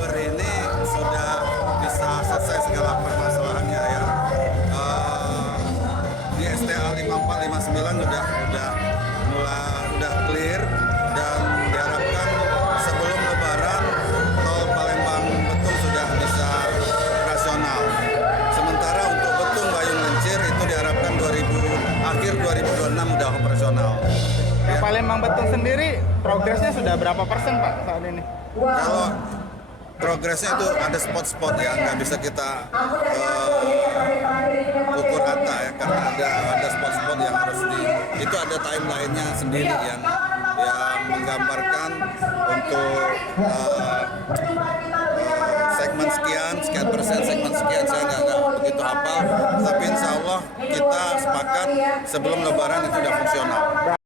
Oktober ini sudah bisa selesai segala permasalahannya ya. Di STA 5459 udah clear dan diharapkan sebelum Lebaran tol Palembang Betung sudah bisa operasional. Sementara untuk Betung Bayung Lencir itu diharapkan akhir 2026 udah operasional. Yang Palembang Betung sendiri progresnya sudah berapa persen Pak saat ini? Kalau progresnya itu ada spot-spot ya, nggak bisa kita ukur rata ya, karena ada spot-spot yang harus itu ada timeline-nya sendiri yang menggambarkan untuk segmen sekian persen, segmen sekian, saya nggak begitu hafal, tapi insya Allah kita sepakat sebelum Lebaran itu sudah fungsional.